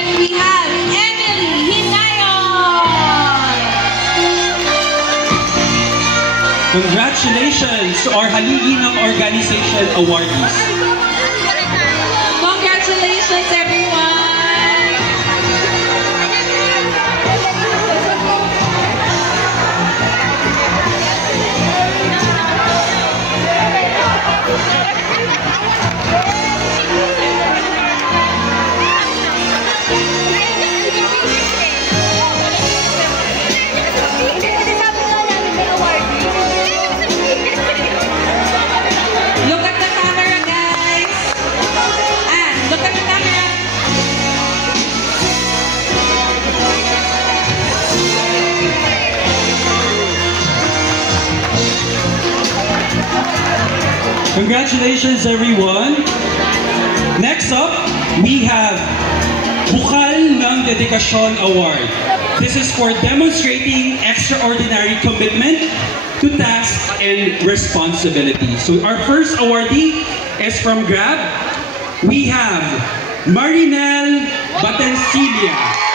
And we have Emily Hinayon. Congratulations to our Haligi ng Organization awardees. Congratulations, everyone. Look at the camera, guys. And look at the camera. Congratulations, everyone. Next up, we have Bukal ng Dedikasyon Award. This is for demonstrating extraordinary commitment to tasks and responsibility. So our first awardee is from Grab. We have Marinel Batencilia.